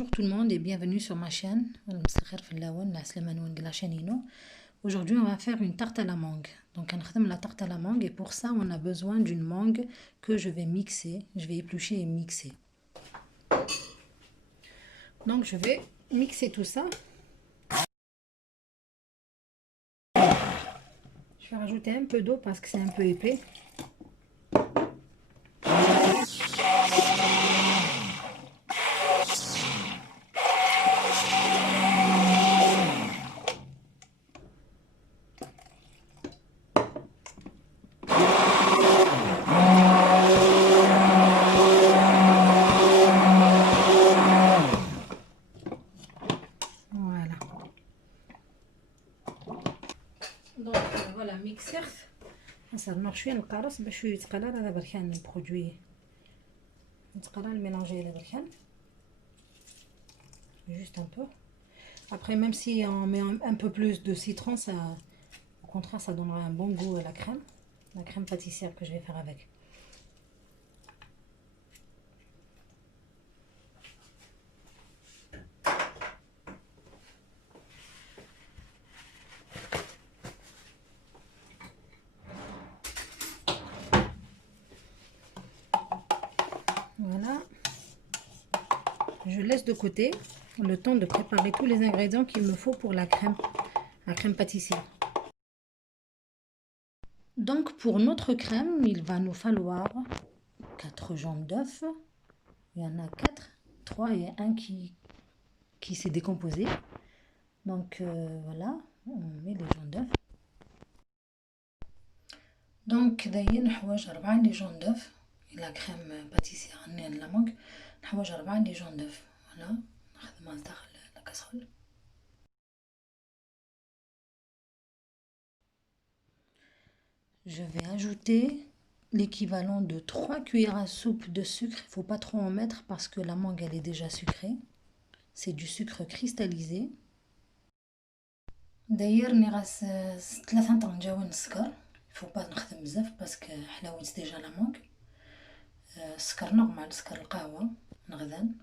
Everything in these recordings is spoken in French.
Bonjour tout le monde et bienvenue sur ma chaîne. Aujourd'hui on va faire une tarte à la mangue. Donc on va la tarte à la mangue et pour ça on a besoin d'une mangue que je vais mixer. Je vais éplucher et mixer. Donc je vais mixer tout ça. Je vais rajouter un peu d'eau parce que c'est un peu épais. Voilà. Donc voilà, mixer. صرنا شويه القرص باش يتقلى هذا بركان البرودوي يتقلى الميلانجي هذا بركان juste un peu. Après même si on met un peu plus de citron, ça au contraire ça donnera un bon goût à la crème pâtissière que je vais faire avec. Voilà, je laisse de côté le temps de préparer tous les ingrédients qu'il me faut pour la crème pâtissière. Donc pour notre crème, il va nous falloir 4 jaunes d'œufs. Il y en a 4, 3 et un qui s'est décomposé. Donc voilà, on met les jaunes d'œufs. Donc داير نحوج 4 لي جون d'œufs. La crème pâtissière de la mangue نحوج 4 لي جون d'œufs. Voilà, نخدمها داخل la casserole. Je vais ajouter l'équivalent de 3 cuillères à soupe de sucre. Il ne faut pas trop en mettre parce que la mangue elle est déjà sucrée. C'est du sucre cristallisé. D'ailleurs, il reste 3 طنجاون السكر. Il faut pas نخدم بزاف parce que حلاوت déjà la mangue. سكر نورمال، سكر القهوة نغذان.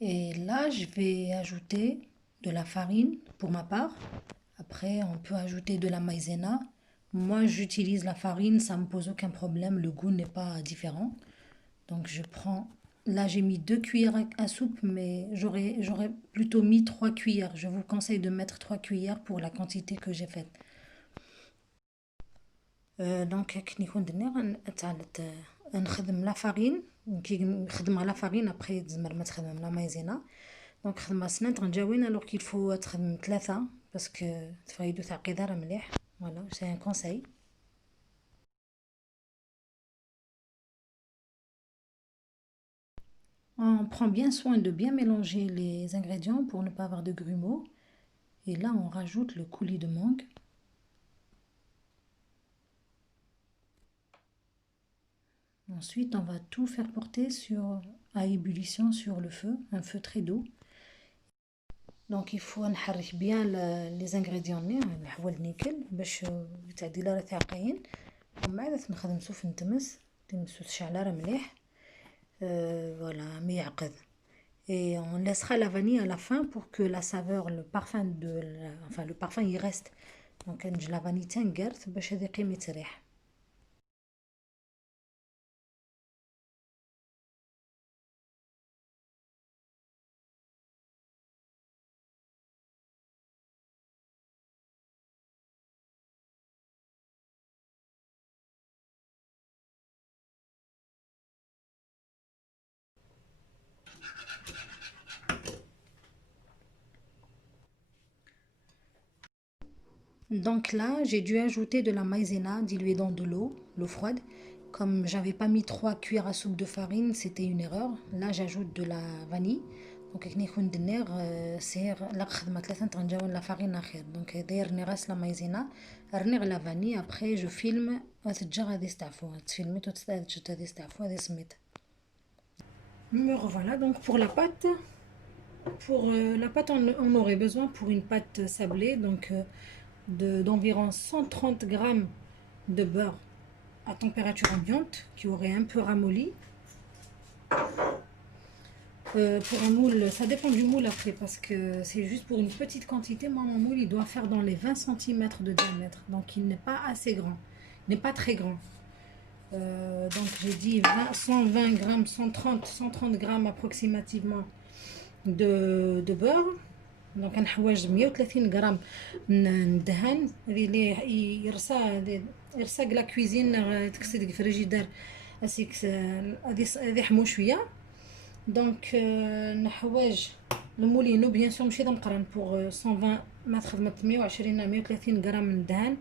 Et là, je vais ajouter de la farine pour ma part. Après, on peut ajouter de la maïzena. Moi, j'utilise la farine, ça me pose aucun problème. Le goût n'est pas différent. Donc, je prends... Là, j'ai mis 2 cuillères à soupe, mais j'aurais plutôt mis 3 cuillères. Je vous conseille de mettre 3 cuillères pour la quantité que j'ai faite. Donc, نخدم لا فارين كي نخدمها لا فارين ابري تزمر ما تخدم لا مايزينا دونك خدمها سنان تنجاوين الوغ كيل فو تخدم 3 باسكو تفايدو تعقي دار مليح. فوالا سي ان كونساي. On prend bien soin de bien mélanger les ingrédients pour ne pas avoir de grumeaux. Et là on rajoute le coulis de mangue. Ensuite, on va tout faire porter à ébullition sur le feu, un feu très doux. Donc il faut نحرك bien les ingrédients نحول النيكل باش التعديله راه تعقين ومن بعد نخدمسو في نتمسو الشعلة مليح. Voilà, ميعقد. Et on laissera la vanille à la fin pour que la saveur, le parfum le parfum il reste. Donc نجي la vanille تنقرت باش هذه قيمة ريح. Donc là, j'ai dû ajouter de la maïzena diluée dans de l'eau froide. Comme j'avais pas mis 3 cuillères à soupe de farine, c'était une erreur. Là, j'ajoute de la vanille. Donc كي يكون دنيغ سير لا خدمه 3 تنجاون لا فارين اخر. Donc داير نغاس لا مايزينا رنيغ لا vanille. Après je filme تجا غادي يستعفو تفيلمي تتستعد غادي يستعفو هذه سميت. Me revoilà donc pour la pâte. pour la pâte, on aurait besoin pour une pâte sablée, donc d'environ 130 grammes de beurre à température ambiante qui aurait un peu ramolli. Pour un moule, ça dépend du moule après, parce que c'est juste pour une petite quantité. Moi, mon moule, il doit faire dans les 20 cm de diamètre, donc il n'est pas assez grand, il n'est pas très grand. Donc j'ai dit 120 grammes, 130 grammes approximativement de beurre. دونك نحواج 130 غرام من الدهن اللي يرسى لا كويزين تكسد في الفريجيدير اسيك هذه حمو شويه. دونك نحواج المولينو بيان سور ماشي مقرن بوغ 120 ما تخدمت 120 130 غرام من الدهن.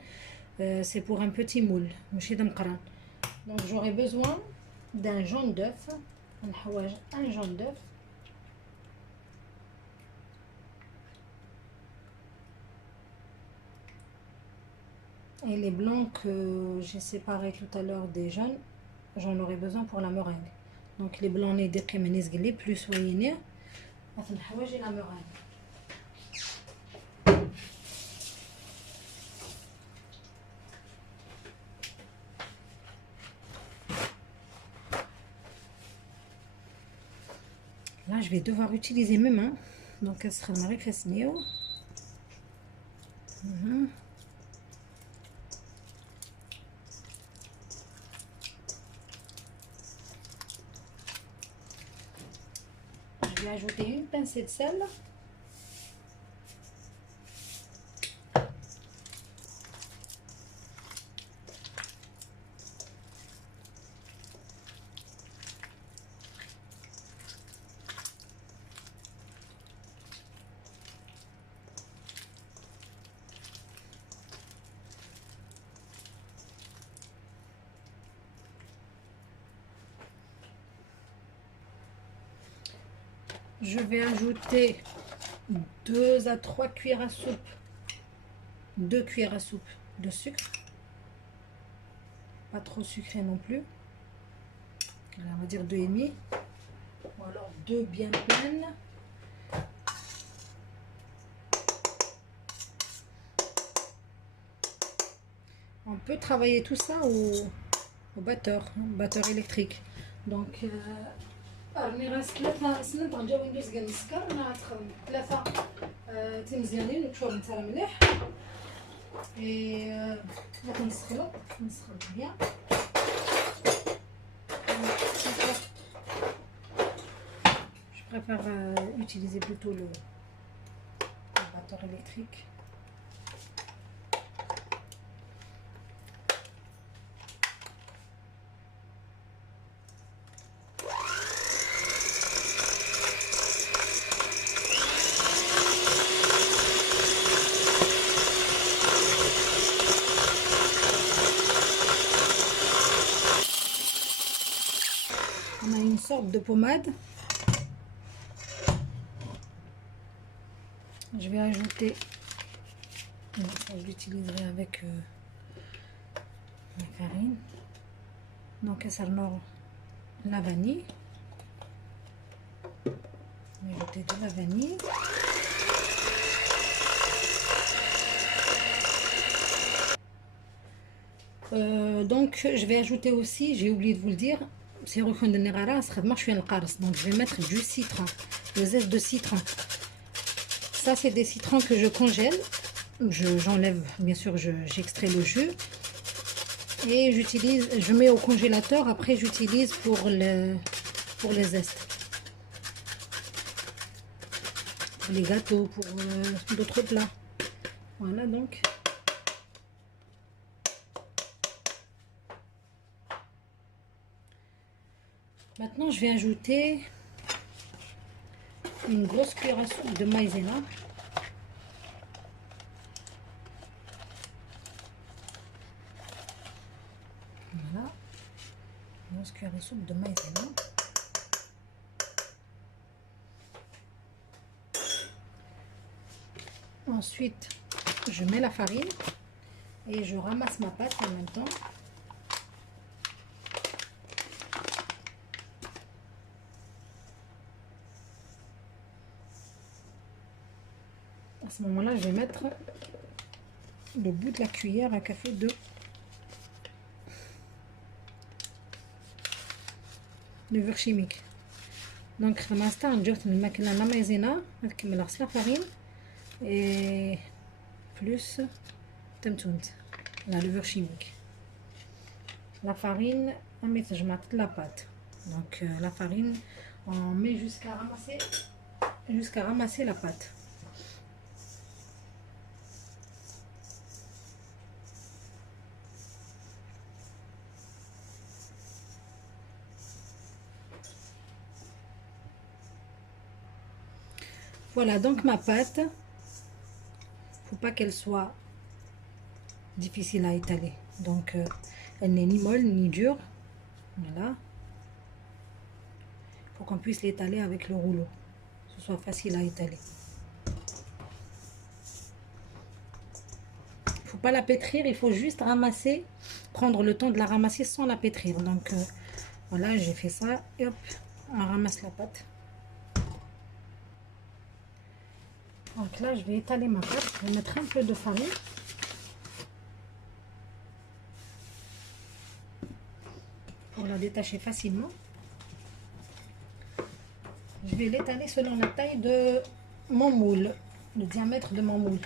سي بوغ ان بوتي مول ماشي مقرن. دونك جوري بوزوان دان جون دوف. نحواج ان جون دوف. Et les blancs que j'ai séparés tout à l'heure des jaunes, j'en aurai besoin pour la meringue. Donc les blancs les décrémenisent les plus soyennés. On va faire la meringue. Là, je vais devoir utiliser mes mains. Donc, elle sera ma réflexion. Je vais ajouter une pincée de sel. Je vais ajouter 2 à 3 cuillères à soupe, 2 cuillères à soupe de sucre, pas trop sucré non plus. Alors, on va dire 2,5, ou alors 2 bien pleines. On peut travailler tout ça au batteur électrique. Donc راني راس 3 سنين غنجاوب ندوز كاع السكر. انا غنخدم 3 تمزيانين وتشوب نتا مليح. اي نسخلط بيان. Je préfère utiliser plutôt le batteur électrique. On a une sorte de pommade. Je vais ajouter, je l'utiliserai avec la farine. Donc ça sera la vanille. Je vais ajouter de la vanille. Donc je vais ajouter aussi, j'ai oublié de vous le dire, c'est donc je vais mettre du citron, le zeste de citron. Ça c'est des citrons que je congèle, j'enlève, bien sûr j'extrais le jus et je mets au congélateur, après j'utilise pour les zestes, pour les gâteaux, pour d'autres plats. Voilà donc. Maintenant, je vais ajouter une grosse cuillère à soupe de maïzena. Voilà, une grosse cuillère à soupe de maïzena. Ensuite, je mets la farine et je ramasse ma pâte en même temps. À ce moment-là, je vais mettre le bout de la cuillère à café de levure chimique. Donc, ramassé un jout de maquillage la maïzena avec la farine et plus temtunt, la levure chimique. La farine, on met la pâte. Donc, la farine, on met jusqu'à ramasser la pâte. Voilà donc ma pâte. Faut pas qu'elle soit difficile à étaler. Donc elle n'est ni molle ni dure. Voilà. Faut qu'on puisse l'étaler avec le rouleau. Que ce soit facile à étaler. Faut pas la pétrir, il faut juste ramasser, prendre le temps de la ramasser sans la pétrir. Donc voilà, j'ai fait ça et hop, on ramasse la pâte. Donc là, je vais étaler ma pâte. Je vais mettre un peu de farine. Pour la détacher facilement. Je vais l'étaler selon la taille de mon moule, le diamètre de mon moule.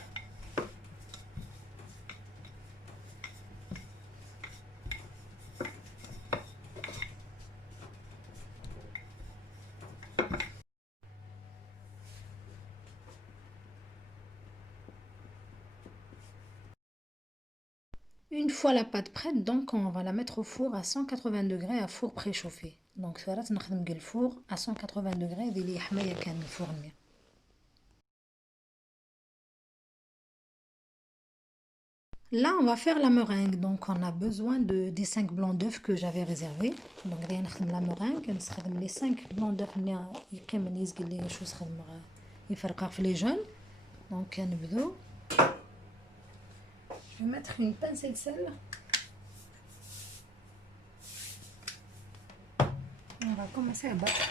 Une fois la pâte prête, donc on va la mettre au four à 180 degrés à four préchauffé. Donc ça va le four à 180 degrés ديال حمايه كان الفرن. Là, on va faire la meringue. Donc on a besoin des 5 blancs d'œufs que j'avais réservés. Donc rien la meringue, نستخدم les 5 blancs d'œufs اللي يقيم اللي يزقل لي شو يفرقها في les jaunes. Donc نبداو. Je vais mettre une pincée de sel. On va commencer à battre.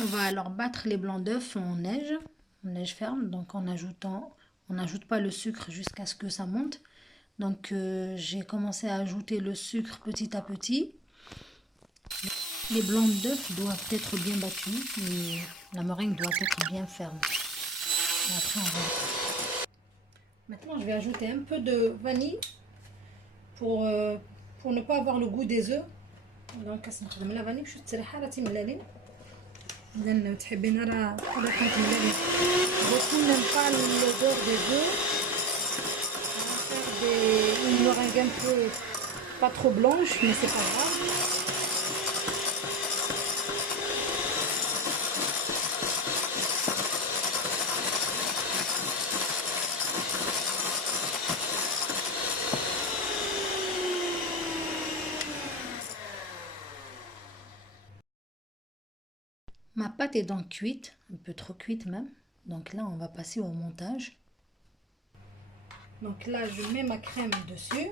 On va alors battre les blancs d'œufs en neige ferme, donc en ajoutant, on n'ajoute pas le sucre jusqu'à ce que ça monte. Donc j'ai commencé à ajouter le sucre petit à petit. Les blancs d'œufs doivent être bien battus et la meringue doit être bien ferme. Et après on va... Maintenant je vais ajouter un peu de vanille pour ne pas avoir le goût des œufs. Donc la vanille je vais إذا تحبين راه كنت ملي beaucoup n'aiment pas l'odeur des œufs. On va faire une meringue un peu pas trop blanche, mais c'est pas grave. Ma pâte est donc cuite, un peu trop cuite même. Donc là, on va passer au montage. Donc là, je mets ma crème dessus.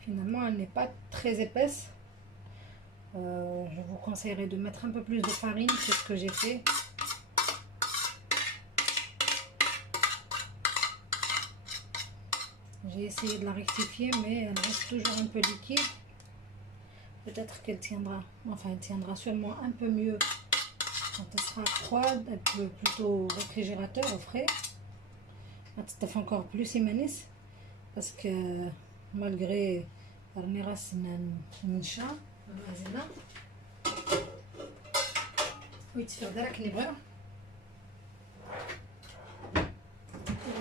Finalement, elle n'est pas très épaisse. Je vous conseillerais de mettre un peu plus de farine, c'est ce que j'ai fait. J'ai essayé de la rectifier, mais elle reste toujours un peu liquide. Peut-être qu'elle tiendra, enfin elle tiendra seulement un peu mieux quand elle sera froide, un peu plutôt au réfrigérateur, au frais. Ça fait encore plus imanis parce que malgré الرنيغاس نشا مازال ويتفرد داك اللي بغا.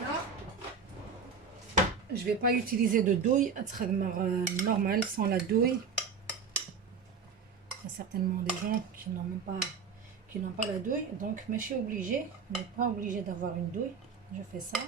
Là, je vais pas utiliser de douille, normal sans la douille. y a certainement des gens qui n'ont même pas, qui n'ont pas la douille. Donc, mais je suis obligée. On n'est pas obligé d'avoir une douille. Je fais ça.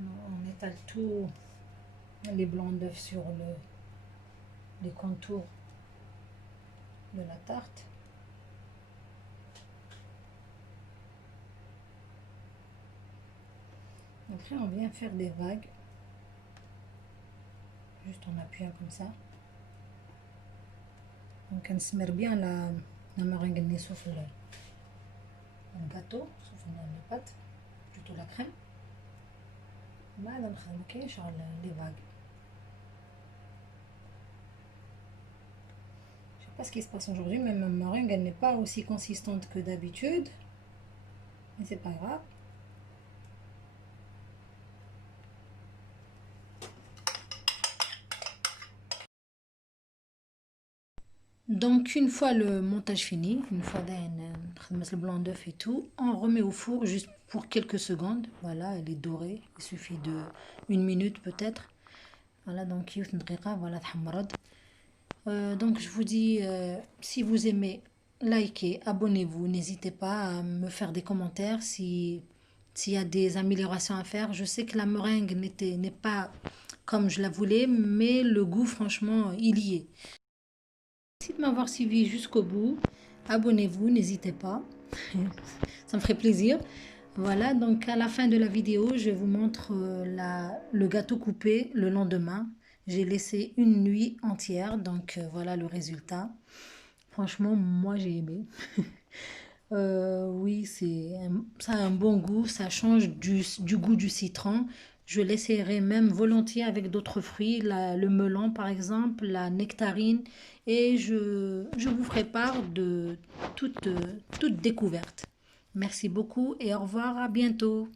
On étale tous les blancs d'œufs sur les contours de la tarte. Après, on vient faire des vagues, juste en appuyant comme ça. Donc, on se met bien la meringue sauf le gâteau, sauf les pâtes, plutôt la crème. Là, on va sur les vagues. Je sais pas ce qui se passe aujourd'hui, mais ma meringue, elle n'est pas aussi consistante que d'habitude. Mais c'est pas grave. Donc une fois le montage fini, une fois le blanc d'œuf et tout, on remet au four juste pour quelques secondes. Voilà, elle est dorée. Il suffit de une minute peut-être. Voilà, donc voilà, donc je vous dis, si vous aimez, likez, abonnez-vous. N'hésitez pas à me faire des commentaires s'il y a des améliorations à faire. Je sais que la meringue n'est pas comme je la voulais, mais le goût, franchement, il y est. Merci de m'avoir suivi jusqu'au bout. Abonnez-vous, n'hésitez pas. Ça me ferait plaisir. Voilà, donc à la fin de la vidéo, je vous montre le gâteau coupé le lendemain. J'ai laissé une nuit entière, donc voilà le résultat. Franchement, moi j'ai aimé. Oui, ça a un bon goût, ça change du goût du citron. Je l'essayerai même volontiers avec d'autres fruits, le melon par exemple, la nectarine, et je vous ferai part de toute découverte. Merci beaucoup et au revoir, à bientôt.